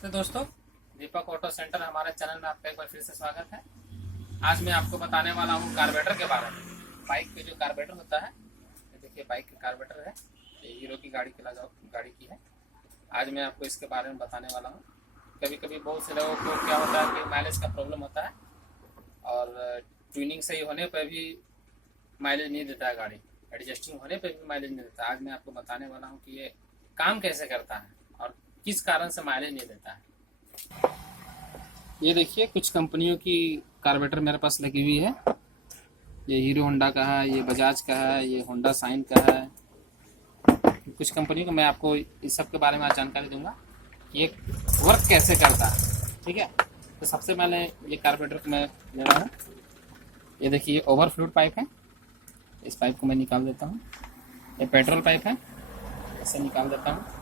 नमस्ते दोस्तों, दीपक auto centre हमारे चैनल में आपका एक बार फिर से स्वागत है। आज मैं आपको बताने वाला हूँ कार्बोरेटर के बारे में। बाइक के जो कार्बोरेटर होता है, ये देखिए बाइक के कार्बोरेटर है, ये हीरो की गाड़ी की गाड़ी की है। आज मैं आपको इसके बारे में बताने वाला हूँ। कभी कभी बहुत से लोगों को क्या होता है कि माइलेज का प्रॉब्लम होता है और ट्यूनिंग सही होने पर भी माइलेज नहीं देता है गाड़ी, एडजस्टिंग होने पर भी माइलेज नहीं देता। आज मैं आपको बताने वाला हूँ कि ये काम कैसे करता है और किस कारण से माइलेज नहीं देता है। ये देखिए कुछ कंपनियों की कार्बोरेटर मेरे पास लगी हुई है। ये हीरो होंडा का है, ये बजाज का है, ये होंडा साइन का है। कुछ कंपनियों का मैं आपको इस सब के बारे में आज जानकारी दूंगा कि ये वर्क कैसे करता है। ठीक है, तो सबसे पहले ये कार्बोरेटर को मैं ले रहा हूँ। ये देखिए ये ओवरफ्लूड पाइप है, इस पाइप को मैं निकाल देता हूँ। ये पेट्रोल पाइप है, इसे निकाल देता हूँ।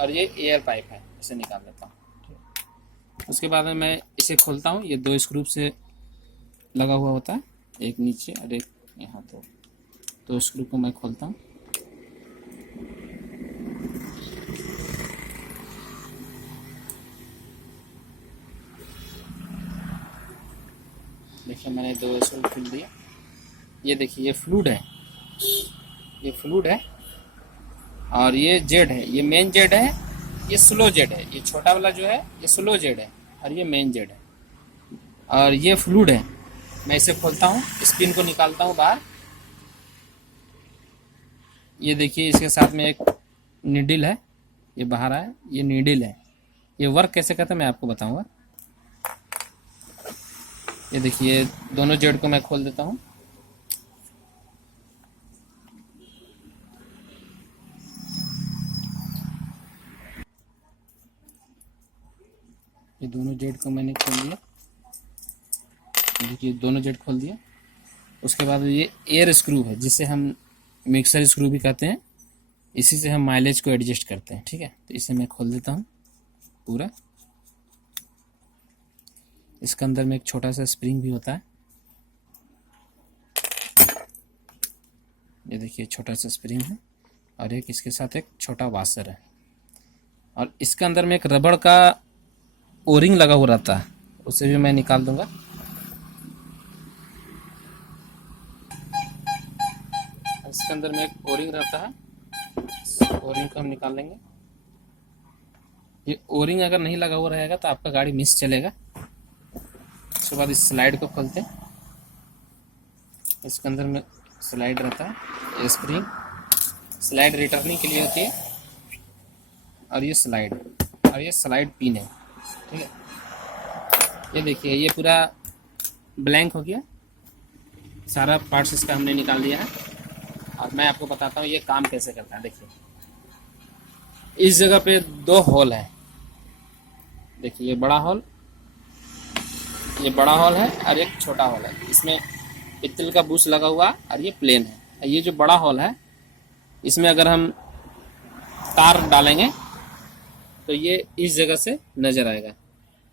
और ये एयर पाइप है, इसे निकाल देता हूँ। उसके बाद में मैं इसे खोलता हूँ। ये दो स्क्रू से लगा हुआ होता है, एक नीचे और एक यहाँ। तो स्क्रू को मैं खोलता हूँ। देखिए मैंने दो स्क्रू खोल दिया। ये देखिए ये फ्लूइड है, ये फ्लूइड है और ये जेड है। ये मेन जेड है, ये स्लो जेड है। ये छोटा वाला जो है ये स्लो जेड है और ये मेन जेड है और ये फ्लूइड है। मैं इसे खोलता हूँ, स्पिन को निकालता हूँ बाहर। ये देखिए इसके साथ में एक नीडल है, ये बाहर आया, ये नीडल है। ये वर्क कैसे करता है मैं आपको बताऊंगा। ये देखिए दोनों जेड को मैं खोल देता हूँ। ये दोनों जेड को मैंने खोल दिया। देखिए दोनों जेड खोल दिया। उसके बाद ये एयर स्क्रू है, जिसे हम मिक्सर स्क्रू भी कहते हैं। इसी से हम माइलेज को एडजस्ट करते हैं। ठीक है, तो इसे मैं खोल देता हूँ पूरा। इसके अंदर में एक छोटा सा स्प्रिंग भी होता है। ये देखिए छोटा सा स्प्रिंग है और एक इसके साथ एक छोटा वाशर है। और इसके अंदर में एक रबड़ का ओरिंग लगा हुआ रहता है, उसे भी मैं निकाल दूंगा। इसके अंदर में एक ओरिंग रहता है, ओरिंग को हम निकाल लेंगे। ये ओरिंग अगर नहीं लगा हुआ रहेगा तो आपका गाड़ी मिस चलेगा। उसके बाद इस स्लाइड को खोलते हैं। इसके अंदर में स्लाइड रहता है, ये स्प्रिंग स्लाइड रिटर्निंग के लिए होती है और ये स्लाइड पिन है। ठीक है, ये देखिए ये पूरा ब्लैंक हो गया, सारा पार्ट्स इसका हमने निकाल दिया है। और मैं आपको बताता हूँ ये काम कैसे करता है। देखिए इस जगह पे दो होल है। देखिए ये बड़ा होल है और एक छोटा होल है। इसमें पित्तल का बुश लगा हुआ और ये प्लेन है। ये जो बड़ा होल है, इसमें अगर हम तार डालेंगे तो ये इस जगह से नजर आएगा।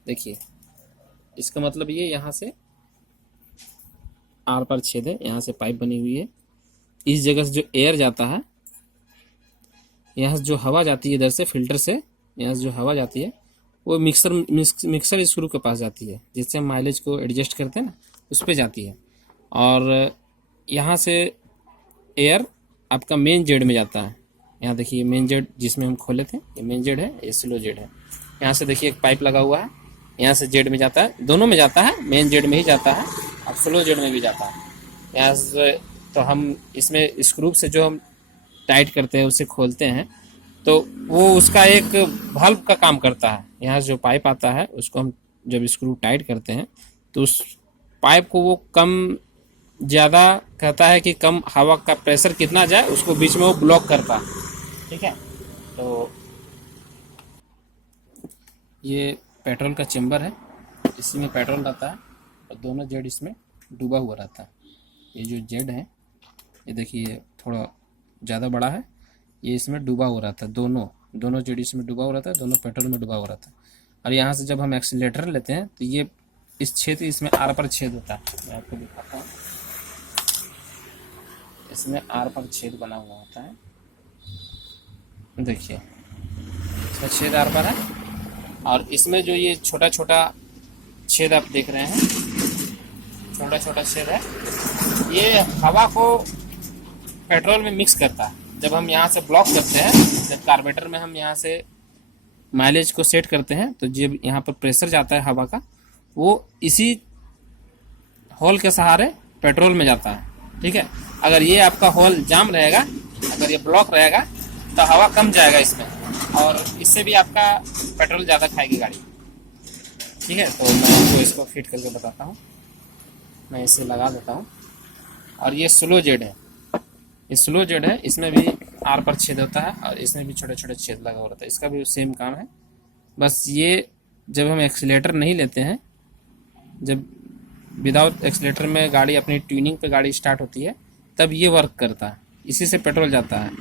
देखिए इसका मतलब ये यहाँ से आर पर छेद है, यहाँ से पाइप बनी हुई है। इस जगह से जो एयर जाता है, यहाँ से जो हवा जाती है इधर से फिल्टर से, यहाँ से जो हवा जाती है वो मिक्सर स्क्रू के पास जाती है, जिससे हम माइलेज को एडजस्ट करते हैं ना, उस पर जाती है। और यहाँ से एयर आपका मेन जेड में जाता है। यहाँ देखिए मेन जेड जिसमें हम खोले थे, ये मेन जेड है, ये स्लो जेड है। यहाँ से देखिए एक पाइप लगा हुआ है, यहाँ से जेड में जाता है, दोनों में जाता है, मेन जेड में ही जाता है और स्लो जेड में भी जाता है। यहाँ से तो हम इसमें स्क्रू से जो हम टाइट करते हैं उसे खोलते हैं, तो वो उसका एक वाल्व का काम करता है। यहाँ से जो पाइप आता है उसको हम जब स्क्रू टाइट करते हैं तो उस पाइप को वो कम ज़्यादा कहता है कि कम हवा का प्रेशर कितना जाए, उसको बीच में वो ब्लॉक करता है। ठीक है, तो ये पेट्रोल का चेम्बर है, इसी में पेट्रोल रहता है और दोनों जेड इसमें डूबा हुआ रहता है। ये जो जेड है ये देखिए थोड़ा ज़्यादा बड़ा है, ये इसमें डूबा हुआ रहता है। दोनों जेड इसमें डूबा हुआ रहता है, दोनों पेट्रोल में डूबा हुआ रहता है। और यहाँ से जब हम एक्सीलेटर लेते हैं तो ये इस छेद, इसमें आर पर छेद होता है। मैं आपको दिखाता हूँ, इसमें आर पर छेद बना हुआ होता है। देखिए इसमें छेद आर पर है। और इसमें जो ये छोटा छोटा छेद आप देख रहे हैं, छोटा छोटा छेद है, ये हवा को पेट्रोल में मिक्स करता है। जब हम यहाँ से ब्लॉक करते हैं, जब कार्बोरेटर में हम यहाँ से माइलेज को सेट करते हैं, तो जब यहाँ पर प्रेशर जाता है हवा का, वो इसी होल के सहारे पेट्रोल में जाता है। ठीक है, अगर ये आपका होल जाम रहेगा, अगर ये ब्लॉक रहेगा, तो हवा कम जाएगा इसमें, और इससे भी आपका पेट्रोल ज़्यादा खाएगी गाड़ी। ठीक है, तो मैं आपको इसको फिट करके बताता हूँ। मैं इसे लगा देता हूँ। और ये स्लो जेड है, ये स्लो जेड है, इसमें भी आर पर छेद होता है और इसमें भी छोटे छोटे छेद लगा हुआ रहता है। इसका भी सेम काम है, बस ये जब हम एक्सीलेटर नहीं लेते हैं, जब विदाउट एक्सीलेटर में गाड़ी अपनी ट्यूनिंग पे गाड़ी स्टार्ट होती है, तब ये वर्क करता है, इसी से पेट्रोल जाता है।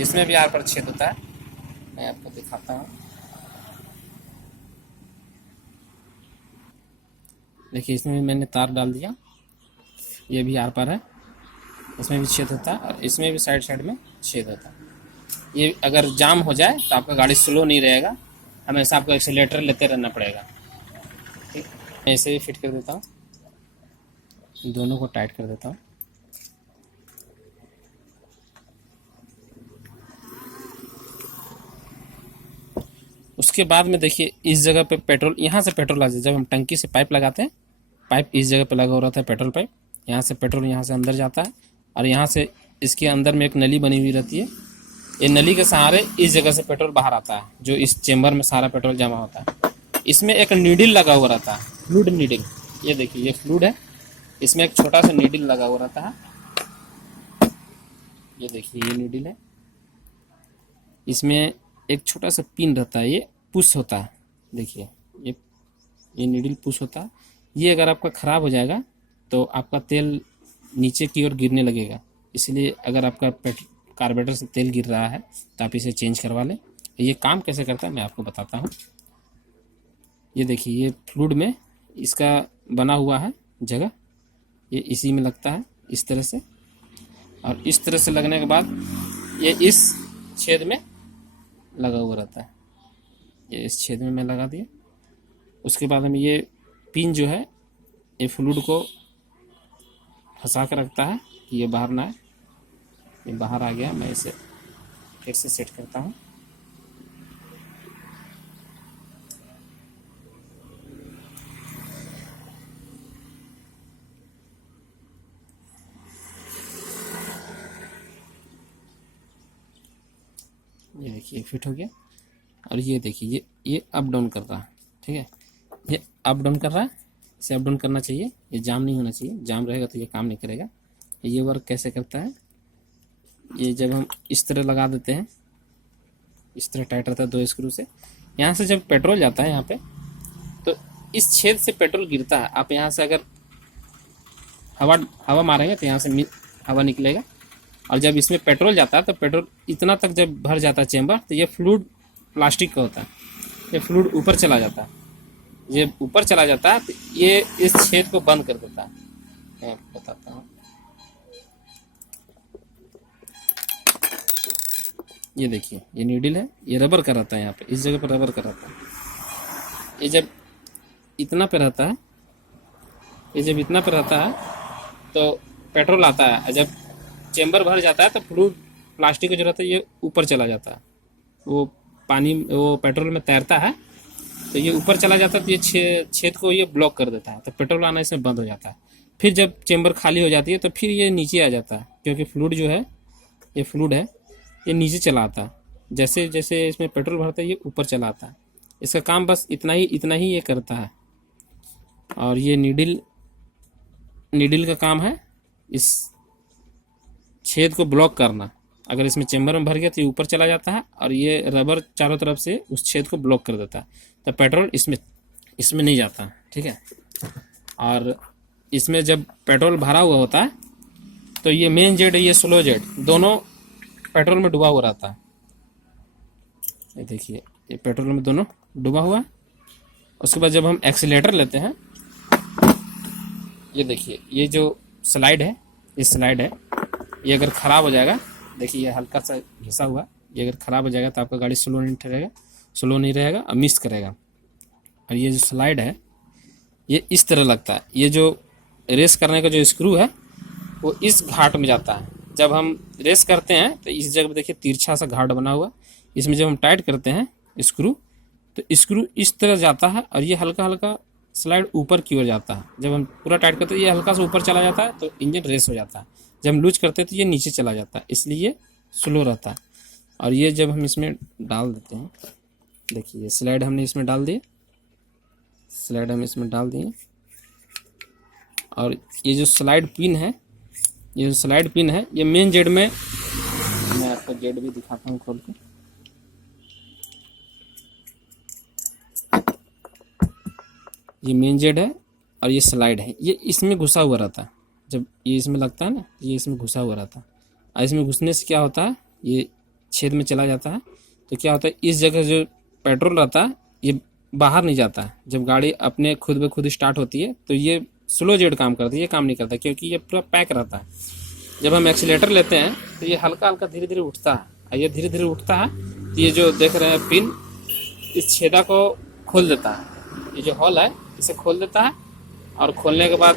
इसमें भी आर पर छेद होता है, मैं आपको दिखाता हूँ। देखिए, इसमें भी मैंने तार डाल दिया, ये भी आर पर है, इसमें भी छेद होता है और इसमें भी साइड साइड में छेद होता है। ये अगर जाम हो जाए तो आपका गाड़ी स्लो नहीं रहेगा, हमेशा आपको एक्सीलेटर लेते रहना पड़ेगा। ठीक, मैं इसे भी फिट कर देता हूँ, दोनों को टाइट कर देता हूँ। उसके बाद में देखिए, इस जगह पे पेट्रोल, यहाँ से पेट्रोल आ जाए, जब हम टंकी से पाइप लगाते हैं, पाइप इस जगह पे लगा हो रहा था पेट्रोल पाइप, यहाँ से पेट्रोल यहाँ से अंदर जाता है और यहाँ से इसके अंदर में एक नली बनी हुई रहती है। ये नली के सहारे इस जगह से पेट्रोल बाहर आता है, जो इस चेम्बर में सारा पेट्रोल जमा होता है। इसमें एक नीडल लगा हुआ रहता है, फ्लूइड नीडल। ये देखिए, ये फ्लूइड है, इसमें एक छोटा सा नीडल लगा हुआ रहता है। ये देखिए, ये नीडल है, इसमें एक छोटा सा पिन रहता है, ये पुश होता है। देखिए, ये नीडल पुश होता है। ये अगर आपका ख़राब हो जाएगा तो आपका तेल नीचे की ओर गिरने लगेगा, इसलिए अगर आपका कार्बोरेटर से तेल गिर रहा है तो आप इसे चेंज करवा लें। ये काम कैसे करता है मैं आपको बताता हूँ। ये देखिए, ये फ्लूइड में इसका बना हुआ है जगह, ये इसी में लगता है इस तरह से, और इस तरह से लगने के बाद ये इस छेद में लगा हुआ रहता है। ये इस छेद में मैं लगा दिया। उसके बाद में ये पिन जो है, ये फ्लूइड को फंसा कर रखता है कि ये बाहर ना आए। ये बाहर आ गया, मैं इसे फिर से सेट करता हूँ। ये देखिए, फिट हो गया। और ये देखिए, ये अप डाउन कर रहा है। ठीक है, ये अप डाउन कर रहा है, इसे अप डाउन करना चाहिए, ये जाम नहीं होना चाहिए, जाम रहेगा तो ये काम नहीं करेगा। ये वर्क कैसे करता है, ये जब हम इस तरह लगा देते हैं, इस तरह टाइट रहता है 2 स्क्रू से, यहाँ से जब पेट्रोल जाता है यहाँ पे, तो इस छेद से पेट्रोल गिरता है। आप यहाँ से अगर हवा मारेंगे तो यहाँ से हवा निकलेगा, और जब इसमें पेट्रोल जाता है तो पेट्रोल इतना तक जब भर जाता है चेम्बर, तो ये फ्लूइड प्लास्टिक का होता है, ये फ्लूइड ऊपर चला जाता है। ये ऊपर चला जाता है तो ये इस छेद को बंद कर देता है। मैं आपको बताता हूँ। ये देखिए, ये नीडल है, ये रबर का रहता है, यहाँ पे इस जगह पर रबर का रहता है। ये जब इतना पे रहता है, ये जब इतना पे रहता है तो पेट्रोल आता है, जब चेम्बर भर जाता है तो फ्लूइड प्लास्टिक का जो रहता है ये ऊपर चला जाता है, वो पानी वो पेट्रोल में तैरता है, तो ये ऊपर चला जाता है, तो ये छेद को ये ब्लॉक कर देता है, तो पेट्रोल आना इसमें बंद हो जाता है। फिर जब चेम्बर खाली हो जाती है तो फिर ये नीचे आ जाता है, क्योंकि फ्लूइड जो है, ये फ्लूइड है, ये नीचे चला आता है। जैसे जैसे इसमें पेट्रोल भरता है ये ऊपर चला आता है। इसका काम बस इतना ही ये करता है। और ये नीडल का काम है इस छेद को ब्लॉक करना। अगर इसमें चेम्बर में भर गया तो ये ऊपर चला जाता है, और ये रबर चारों तरफ से उस छेद को ब्लॉक कर देता है, तो पेट्रोल इसमें नहीं जाता। ठीक है, और इसमें जब पेट्रोल भरा हुआ होता है तो ये मेन जेट है, ये स्लो जेट, दोनों पेट्रोल में डूबा हुआ रहता है। ये देखिए, ये पेट्रोल में दोनों डूबा हुआ है। उसके बाद जब हम एक्सीलेटर लेते हैं, ये देखिए, ये जो स्लाइड है, ये अगर ख़राब हो जाएगा, देखिए ये हल्का सा घिसा हुआ, ये अगर ख़राब हो जाएगा तो आपका गाड़ी स्लो नहीं ठहरेगा। स्लो नहीं रहेगा और मिस करेगा। और ये जो स्लाइड है ये इस तरह लगता है, ये जो रेस करने का जो स्क्रू है वो इस घाट में जाता है। जब हम रेस करते हैं तो इस जगह पे देखिए तिरछा सा घाट बना हुआ, इसमें जब हम टाइट करते हैं स्क्रू तो स्क्रू इस तरह जाता है और ये हल्का हल्का स्लाइड ऊपर की ओर जाता है। जब हम पूरा टाइट करते हैं ये हल्का सा ऊपर चला जाता है तो इंजन रेस हो जाता है। जब हम लूज करते हैं तो ये नीचे चला जाता है, इसलिए स्लो रहता है। और ये जब हम इसमें डाल देते हैं, देखिए स्लाइड हमने इसमें डाल दिए, स्लाइड हम इसमें डाल दिए। और ये जो स्लाइड पिन है, ये जो स्लाइड पिन है ये मेन जेड में, मैं आपको जेड भी दिखाता हूँ खोल के। ये मेन जेड है और ये स्लाइड है, ये इसमें घुसा हुआ रहता है। जब ये इसमें लगता है ना, ये इसमें घुसा हुआ रहता है और इसमें घुसने से क्या होता है, ये छेद में चला जाता है। तो क्या होता है, इस जगह जो पेट्रोल रहता है ये बाहर नहीं जाता है। जब गाड़ी अपने खुद ब खुद स्टार्ट होती है तो ये स्लो जेड काम करती है, ये काम नहीं करता क्योंकि ये पूरा पैक रहता है। जब हम एक्सीलेटर लेते हैं तो ये हल्का हल्का धीरे धीरे उठता है और ये धीरे धीरे उठता है तो ये जो देख रहे हैं पिन इस छेदा को खोल देता है, ये जो हॉल है इसे खोल देता है और खोलने के बाद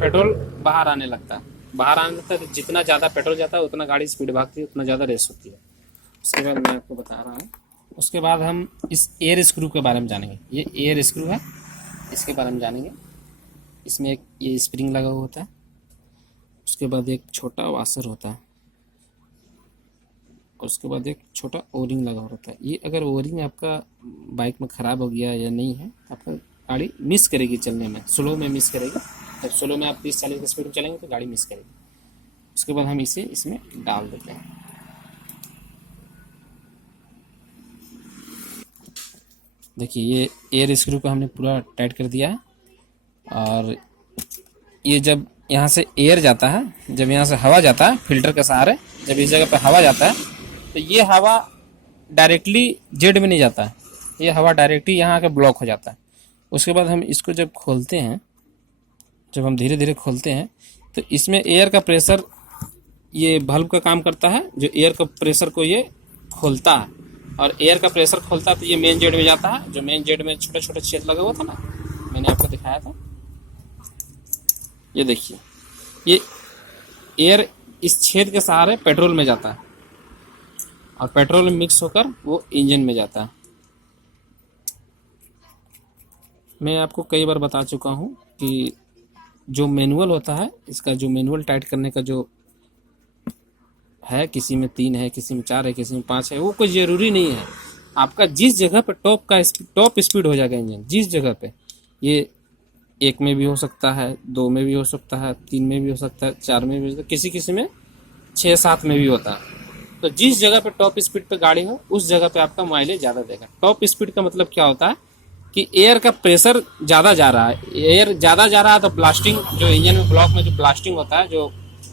पेट्रोल बाहर आने लगता है। बाहर आने लगता है तो जितना ज़्यादा पेट्रोल जाता है उतना गाड़ी स्पीड भागती है, उतना ज़्यादा रेस होती है। उसके बाद मैं आपको बता रहा हूँ, उसके बाद हम इस एयर स्क्रू के बारे में जानेंगे। ये एयर स्क्रू है, इसके बारे में जानेंगे। इसमें एक ये स्प्रिंग लगा हुआ होता है, उसके बाद एक छोटा वाशर होता है, उसके बाद एक छोटा ओरिंग लगा हुआ होता है। ये अगर ओरिंग आपका बाइक में ख़राब हो गया या नहीं है, आपका गाड़ी मिस करेगी चलने में, स्लो में मिस करेगी। जब स्लो में आप 30-40 की स्पीड में चलेंगे तो गाड़ी मिस करेगी। उसके बाद हम इसे इसमें डाल देते हैं। देखिए ये एयर स्क्रू को हमने पूरा टाइट कर दिया है और ये जब यहाँ से एयर जाता है, जब यहाँ से हवा जाता है फिल्टर के सहारे, जब इस जगह पे हवा जाता है तो ये हवा डायरेक्टली जेड में नहीं जाता है, ये हवा डायरेक्टली यहाँ आके ब्लॉक हो जाता है। उसके बाद हम इसको जब खोलते हैं, जब हम धीरे धीरे खोलते हैं तो इसमें एयर का प्रेशर, ये बल्ब का काम करता है जो एयर का प्रेशर को ये खोलता है और एयर का प्रेशर खोलता है तो ये मेन जेड में जाता है। जो मेन जेड में छोटे छोटे छेद लगा हुआ था ना, मैंने आपको दिखाया था, ये देखिए ये एयर इस छेद के सहारे पेट्रोल में जाता है और पेट्रोल में मिक्स होकर वो इंजन में जाता है। मैं आपको कई बार बता चुका हूँ कि जो मैनुअल होता है, इसका जो मैनुअल टाइट करने का जो है, किसी में 3 है, किसी में 4 है, किसी में 5 है, वो कोई ज़रूरी नहीं है। आपका जिस जगह पे टॉप स्पीड हो जाएगा इंजन, जिस जगह पे, ये 1 में भी हो सकता है, 2 में भी हो सकता है, 3 में भी हो सकता है, 4 में भी हो सकता है, किसी किसी में 6-7 में भी होता है। तो जिस जगह पे टॉप स्पीड पे गाड़ी हो उस जगह पे आपका माइलेज ज़्यादा देगा। टॉप स्पीड का मतलब क्या होता है कि एयर का प्रेशर ज़्यादा जा रहा है, एयर ज़्यादा जा रहा है तो ब्लास्टिंग, जो इंजन में ब्लॉक में जो ब्लास्टिंग होता है, जो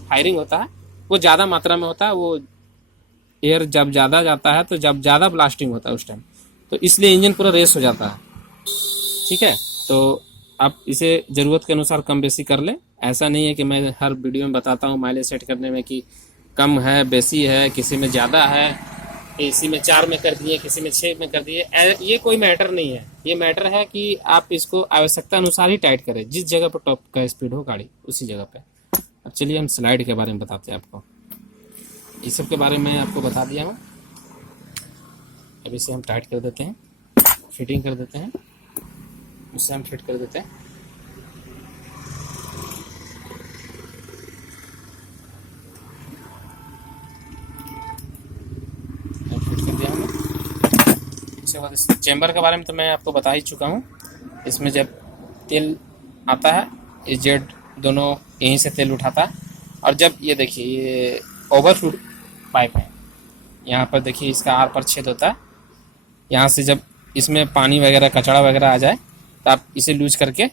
फायरिंग होता है वो ज़्यादा मात्रा में होता है। वो एयर जब ज़्यादा जाता है तो जब ज़्यादा ब्लास्टिंग होता है उस टाइम, तो इसलिए इंजन पूरा रेस हो जाता है। ठीक है, तो आप इसे ज़रूरत के अनुसार कम बेसी कर लें। ऐसा नहीं है कि मैं हर वीडियो में बताता हूँ माइलेज सेट करने में कि कम है, बेसी है, किसी में ज़्यादा है, किसी में 4 में कर दिए, किसी में 6 में कर दिए। ये कोई मैटर नहीं है। ये मैटर है कि आप इसको आवश्यकता अनुसार ही टाइट करें, जिस जगह पर टॉप का स्पीड हो गाड़ी उसी जगह पे। अब चलिए हम स्लाइड के बारे में बताते हैं आपको। इस सब के बारे में आपको बता दिया हूँ। अब इसे हम टाइट कर देते हैं, फिटिंग कर देते हैं, इसे हम फिट कर देते हैं। फिट कर दिया हमने। उसके बाद इस चैम्बर के बारे में तो मैं आपको बता ही चुका हूँ। इसमें जब तेल आता है, ये जेट दोनों यहीं से तेल उठाता है। और जब ये देखिए ये ओवरफ्लो पाइप है, यहाँ पर देखिए इसका आर पर छेद होता है। यहाँ से जब इसमें पानी वगैरह, कचड़ा वगैरह आ जाए तो आप इसे लूज करके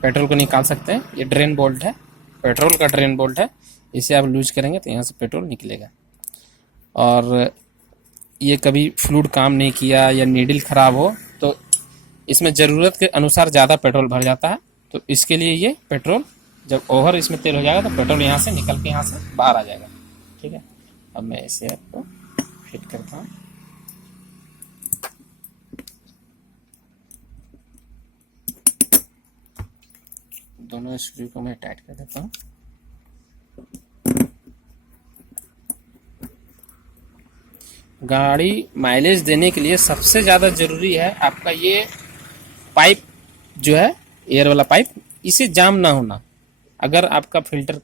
पेट्रोल को निकाल सकते हैं। ये ड्रेन बोल्ट है, पेट्रोल का ड्रेन बोल्ट है, इसे आप लूज करेंगे तो यहाँ से पेट्रोल निकलेगा। और ये कभी फ्लूइड काम नहीं किया या नीडल ख़राब हो तो इसमें ज़रूरत के अनुसार ज़्यादा पेट्रोल भर जाता है। तो इसके लिए ये पेट्रोल जब ओवर इसमें तेल हो जाएगा तो पेट्रोल यहाँ से निकल के यहाँ से बाहर आ जाएगा। ठीक है, अब मैं इसे आपको फिट करता हूँ। दोनों स्क्रू को मैं टाइट कर देता हूँ। गाड़ी माइलेज देने के लिए सबसे ज़्यादा ज़रूरी है आपका ये पाइप जो है, एयर वाला पाइप, इसे जाम ना होना। अगर आपका फिल्टर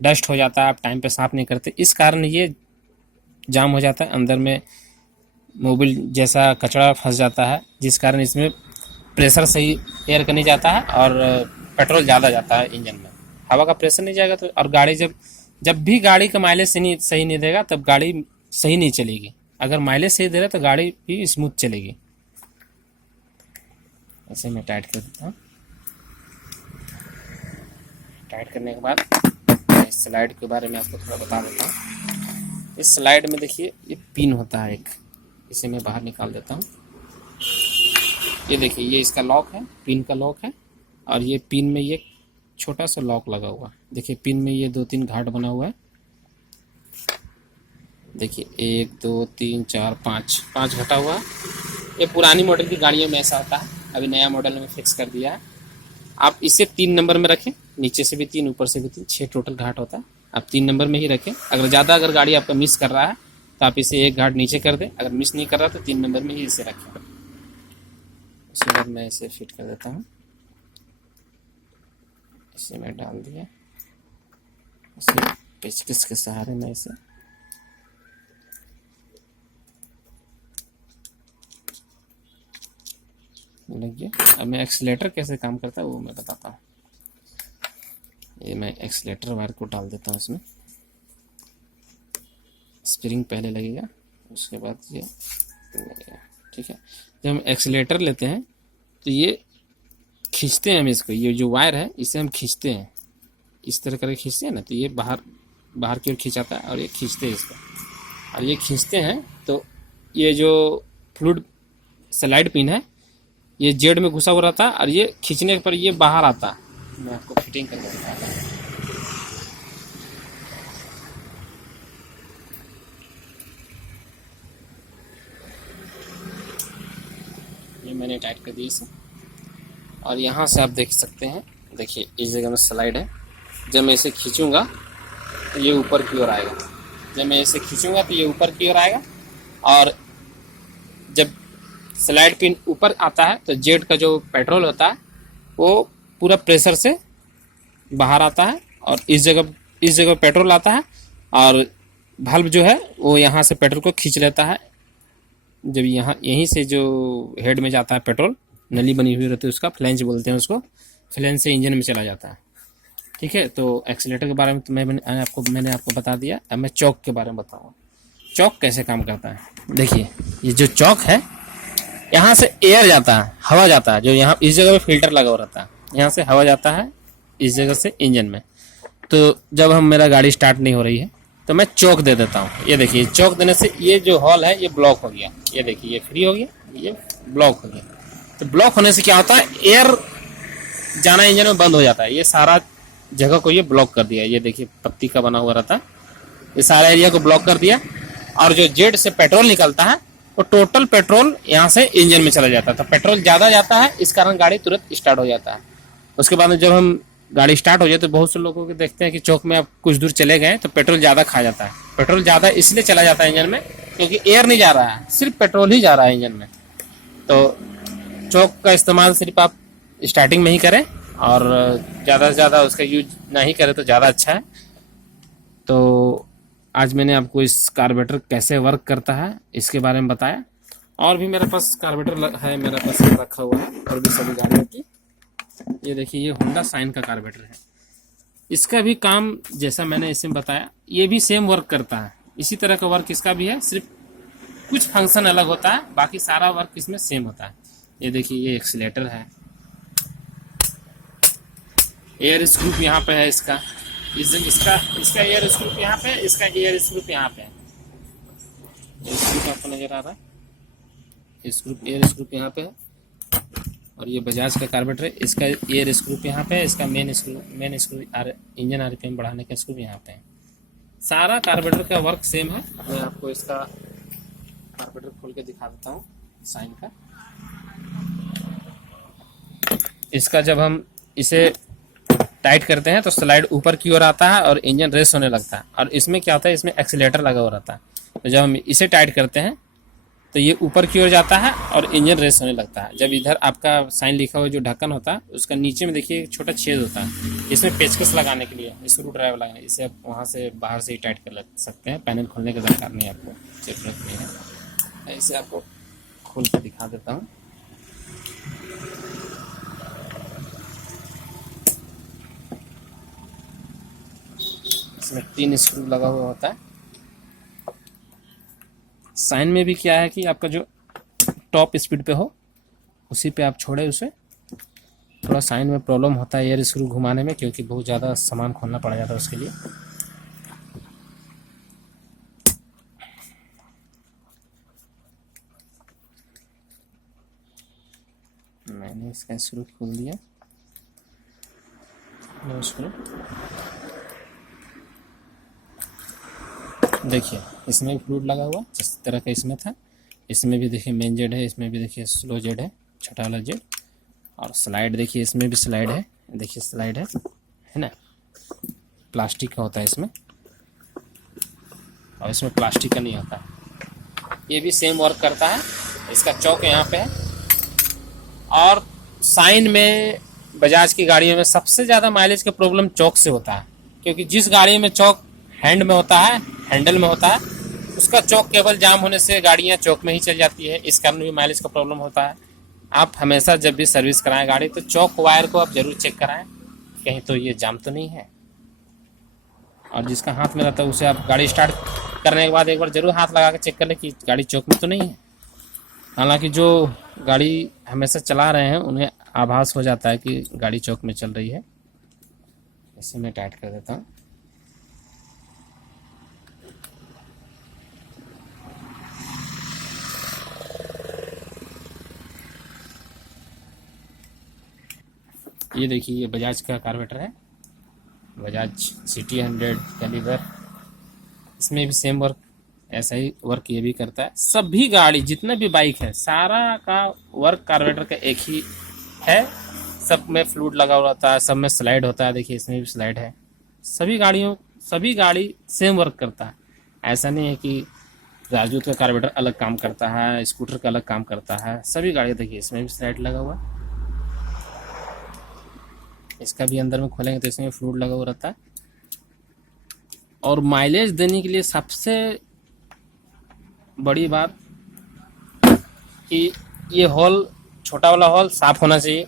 डस्ट हो जाता है, आप टाइम पे साफ नहीं करते, इस कारण ये जाम हो जाता है, अंदर में मोबिल जैसा कचरा फंस जाता है, जिस कारण इसमें प्रेशर सही एयर का नहीं जाता है और पेट्रोल ज़्यादा जाता है इंजन में। हवा का प्रेशर नहीं जाएगा तो, और गाड़ी जब भी गाड़ी का माइलेज सही नहीं देगा तब गाड़ी सही नहीं चलेगी। अगर माइलेज सही दे रहा तो गाड़ी भी स्मूथ चलेगी। ऐसे मैं टाइट कर देता हूँ। टाइट करने के बाद इस स्लाइड के बारे में आपको थोड़ा बता देता हूँ। इस स्लाइड में देखिए ये पिन होता है एक, इसे मैं बाहर निकाल देता हूँ। ये देखिए ये इसका लॉक है, पिन का लॉक है, और ये पिन में ये छोटा सा लॉक लगा हुआ। देखिए पिन में ये 2-3 घाट बना हुआ है। देखिए 1 2 3 4 5 घटा हुआ है। ये पुरानी मॉडल की गाड़ियों में ऐसा होता है, अभी नया मॉडल में फिक्स कर दिया है। आप इसे 3 नंबर में रखें, नीचे से भी 3 ऊपर से भी 3, 6 टोटल घाट होता है। आप 3 नंबर में ही रखें। अगर गाड़ी आपका मिस कर रहा है तो आप इसे 1 घाट नीचे कर दें। अगर मिस नहीं कर रहा तो 3 नंबर में ही इसे रखें। उसके बाद मैं इसे फिट कर देता हूँ। इसे मैं डाल दिया, इसे पेचकस के सहारे मैं इसे लग गया। अब मैं एक्सीलेटर कैसे काम करता है वो मैं बताता हूँ। ये मैं एक्सीलेटर वायर को डाल देता हूँ इसमें। स्प्रिंग पहले लगेगा, उसके बाद ये लगेगा, ठीक है। जब हम एक्सीलेटर लेते हैं तो ये खींचते हैं हम इसको, ये जो वायर है इसे हम खींचते हैं, इस तरह करके खींचते हैं ना, तो ये बाहर की ओर खींचाता है और ये खींचते हैं इसको, और ये खींचते हैं तो ये जो फ्लूइड स्लाइड पिन है ये जेड में घुसा हुआ रहता है, और ये खींचने पर ये बाहर आता है। मैं आपको फिटिंग करके दिखाता हूँ। ये मैंने टाइट कर दिया इसे, और यहाँ से आप देख सकते हैं, देखिए इस जगह में स्लाइड है। जब मैं इसे खींचूंगा तो ये ऊपर की ओर आएगा। जब मैं इसे खींचूंगा तो ये ऊपर की ओर आएगा, और जब स्लाइड पिन ऊपर आता है तो जेट का जो पेट्रोल होता है वो पूरा प्रेशर से बाहर आता है, और इस जगह पेट्रोल आता है, और वाल्व जो है वो यहाँ से पेट्रोल को खींच लेता है। जब यहीं से जो हेड में जाता है पेट्रोल, नली बनी हुई रहती है उसका, फ्लैंज बोलते हैं उसको, फ्लैंज से इंजन में चला जाता है, ठीक है। तो एक्सीलेटर के बारे में तो मैंने आपको बता दिया। अब मैं चौक के बारे में बताऊँगा। चौक कैसे काम करता है। देखिए ये जो चौक है, यहाँ से एयर जाता है, हवा जाता है, जो यहाँ इस जगह पे फिल्टर लगा हुआ रहता है, यहाँ से हवा जाता है इस जगह से इंजन में। तो जब मेरा गाड़ी स्टार्ट नहीं हो रही है तो मैं चौक दे देता हूँ। ये देखिए चौक देने से ये जो हॉल है ये ब्लॉक हो गया। ये देखिए ये फ्री हो गया, ये ब्लॉक हो गया। तो ब्लॉक होने से क्या होता है, एयर जाना इंजन में बंद हो जाता है। ये सारा जगह को ये ब्लॉक कर दिया। ये देखिए पत्ती का बना हुआ रहता है, ये सारा एरिया को ब्लॉक कर दिया, और जो जेट से पेट्रोल निकलता है वो टोटल पेट्रोल यहाँ से इंजन में चला जाता है। तो पेट्रोल ज़्यादा जाता है, इस कारण गाड़ी तुरंत स्टार्ट हो जाता है। उसके बाद में जब हम गाड़ी स्टार्ट हो जाए तो बहुत से लोगों को देखते हैं कि चौक में आप कुछ दूर चले गए तो पेट्रोल ज़्यादा खा जाता है। पेट्रोल ज़्यादा इसलिए चला जाता है इंजन में क्योंकि एयर नहीं जा रहा है, सिर्फ पेट्रोल ही जा रहा है इंजन में। तो चौक का इस्तेमाल सिर्फ आप स्टार्टिंग में ही करें, और ज़्यादा से ज़्यादा उसका यूज नहीं करें तो ज़्यादा अच्छा है। तो आज मैंने आपको इस कार्बोरेटर कैसे वर्क करता है इसके बारे में बताया। और भी मेरे पास कार्बोरेटर है, मेरे पास रखा हुआ है और भी सभी गाड़ियों की। ये देखिए ये होंडा साइन का कार्बोरेटर है। इसका भी काम जैसा मैंने इसमें बताया ये भी सेम वर्क करता है। इसी तरह का वर्क इसका भी है, सिर्फ कुछ फंक्शन अलग होता है, बाकी सारा वर्क इसमें सेम होता है। ये देखिए ये एक्सीलेटर है, एयर स्क्रूप यहाँ पे है इसका इसका एयर स्क्रूप यहाँ पे, इसका एयर स्क्रूप यहाँ पे है। स्क्रूप आपको नजर आ रहा है, स्क्रूप एयर स्क्रूप यहाँ पे है। और ये बजाज का कार्बोरेटर है, इसका एयर स्क्रूप यहाँ पे है, इसका मेन स्क्रू इंजन आरपीएम बढ़ाने का स्क्रूप यहाँ पे है। सारा कार्बोरेटर का वर्क सेम है। मैं आपको इसका कार्बोरेटर खोल के दिखा देता हूँ साइन का। इसका जब हम इसे टाइट करते हैं तो स्लाइड ऊपर की ओर आता है और इंजन रेस होने लगता है। और इसमें क्या होता है, इसमें एक्सीलेटर लगा हुआ रहता है, तो जब हम इसे टाइट करते हैं तो ये ऊपर की ओर जाता है और इंजन रेस होने लगता है। जब इधर आपका साइन लिखा हुआ जो ढक्कन होता है उसका नीचे में देखिए एक छोटा छेद होता है, इसमें पेचकस लगाने के लिए, स्क्रू ड्राइवर लगाने, इसे आप वहाँ से बाहर से ही टाइट कर सकते हैं। पैनल खोलने का दरकार नहीं, आपको जरूरत नहीं है। इसे आपको खोल कर दिखा देता हूँ। इसमें 3 स्क्रू लगा हुआ होता है। साइन में भी क्या है कि आपका जो टॉप स्पीड पे हो उसी पे आप छोड़े उसे। थोड़ा साइन में प्रॉब्लम होता है एयर स्क्रू घुमाने में, क्योंकि बहुत ज़्यादा सामान खोलना पड़ जाता है उसके लिए। मैंने इसका स्क्रू खोल दिया, स्क्रू देखिए, इसमें भी फ्लूइड लगा हुआ जिस तरह का इसमें था। इसमें भी देखिए मेन जेड है, इसमें भी देखिए स्लो जेड है, छोटा वाला जेड। और स्लाइड देखिए, इसमें भी स्लाइड है, देखिए स्लाइड है ना, प्लास्टिक का होता है इसमें, और इसमें प्लास्टिक का नहीं होता। ये भी सेम वर्क करता है। इसका चौक यहाँ पे है। और साइन में बजाज की गाड़ियों में सबसे ज़्यादा माइलेज का प्रॉब्लम चौक से होता है, क्योंकि जिस गाड़ी में चौक हैंड में होता है, हैंडल में होता है, उसका चौक केबल जाम होने से गाड़ियाँ चौक में ही चल जाती है। इस कारण भी माइलेज का प्रॉब्लम होता है। आप हमेशा जब भी सर्विस कराएं गाड़ी तो चौक वायर को आप जरूर चेक कराएं, कहीं तो ये जाम तो नहीं है। और जिसका हाथ में रहता है उसे आप गाड़ी स्टार्ट करने के बाद एक बार जरूर हाथ लगा के चेक कर लें कि गाड़ी चौक में तो नहीं है। हालांकि जो गाड़ी हमेशा चला रहे हैं उन्हें आभास हो जाता है कि गाड़ी चौक में चल रही है। इसे मैं टाइट कर देता हूँ। ये देखिए, ये बजाज का कार्बोरेटर है, बजाज सिटी 100 कैलिबर। इसमें भी सेम वर्क, ऐसा ही वर्क ये भी करता है। सभी गाड़ी जितना भी बाइक है सारा का वर्क कार्बोरेटर का एक ही है। सब में फ्लूइड लगा हुआ होता है, सब में स्लाइड होता है। देखिए इसमें भी स्लाइड है। सभी गाड़ी सेम वर्क करता है। ऐसा नहीं है कि राजदूत का कार्बोरेटर अलग काम करता है, स्कूटर का अलग काम करता है। सभी गाड़ी देखिए, इसमें भी स्लाइड लगा हुआ है। इसका भी अंदर में खोलेंगे तो इसमें फ्लूइड लगा हुआ रहता है। और माइलेज देने के लिए सबसे बड़ी बात कि ये हॉल, छोटा वाला हॉल साफ होना चाहिए।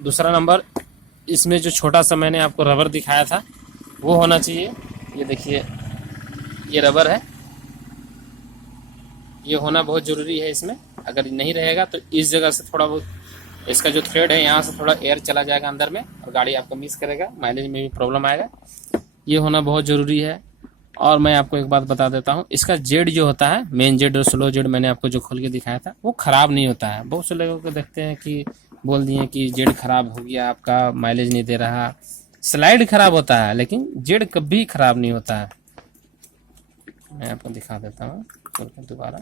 दूसरा नंबर, इसमें जो छोटा सा मैंने आपको रबर दिखाया था वो होना चाहिए। ये देखिए, ये रबर है, ये होना बहुत ज़रूरी है इसमें। अगर नहीं रहेगा तो इस जगह से थोड़ा बहुत, इसका जो थ्रेड है यहाँ से थोड़ा एयर चला जाएगा अंदर में और गाड़ी आपको मिस करेगा, माइलेज में भी प्रॉब्लम आएगा। ये होना बहुत ज़रूरी है। और मैं आपको एक बात बता देता हूँ, इसका जेड जो होता है, मेन जेड और स्लो जेड, मैंने आपको जो खोल के दिखाया था वो ख़राब नहीं होता है। बहुत से लोगों को देखते हैं कि बोल दिए कि जेड ख़राब हो गया, आपका माइलेज नहीं दे रहा। स्लाइड ख़राब होता है लेकिन जेड कभी ख़राब नहीं होता है। मैं आपको दिखा देता हूँ खोल कर दोबारा।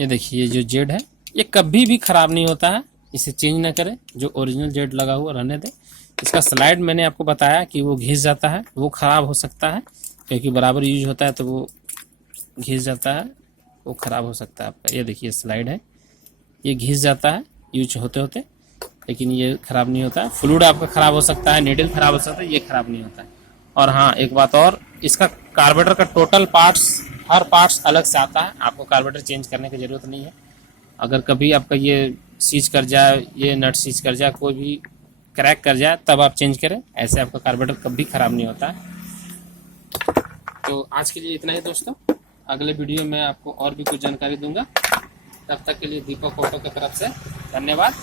ये देखिए, ये जो जेड है ये कभी भी ख़राब नहीं होता है। इसे चेंज ना करें, जो ओरिजिनल जेड लगा हुआ रहने दें। इसका स्लाइड मैंने आपको बताया कि वो घिस जाता है, वो ख़राब हो सकता है, क्योंकि बराबर यूज होता है तो वो घिस जाता है, वो ख़राब हो सकता है आपका। ये देखिए स्लाइड है, ये घिस जाता है यूज होते होते, लेकिन ये ख़राब नहीं होता है। फ्लूइड आपका ख़राब हो सकता है, नीडल ख़राब हो सकता है, ये ख़राब नहीं होता है। और हाँ, एक बात और, इसका कार्बोरेटर का टोटल पार्ट्स, हर पार्ट्स अलग से आता है। आपको कार्बोरेटर चेंज करने की ज़रूरत नहीं है। अगर कभी आपका ये सीज कर जाए, ये नट सीज कर जाए, कोई भी क्रैक कर जाए, तब आप चेंज करें। ऐसे आपका कार्बोरेटर कभी ख़राब नहीं होता है। तो आज के लिए इतना ही दोस्तों। अगले वीडियो में आपको और भी कुछ जानकारी दूंगा। तब तक के लिए दीपक ऑटो की तरफ से धन्यवाद।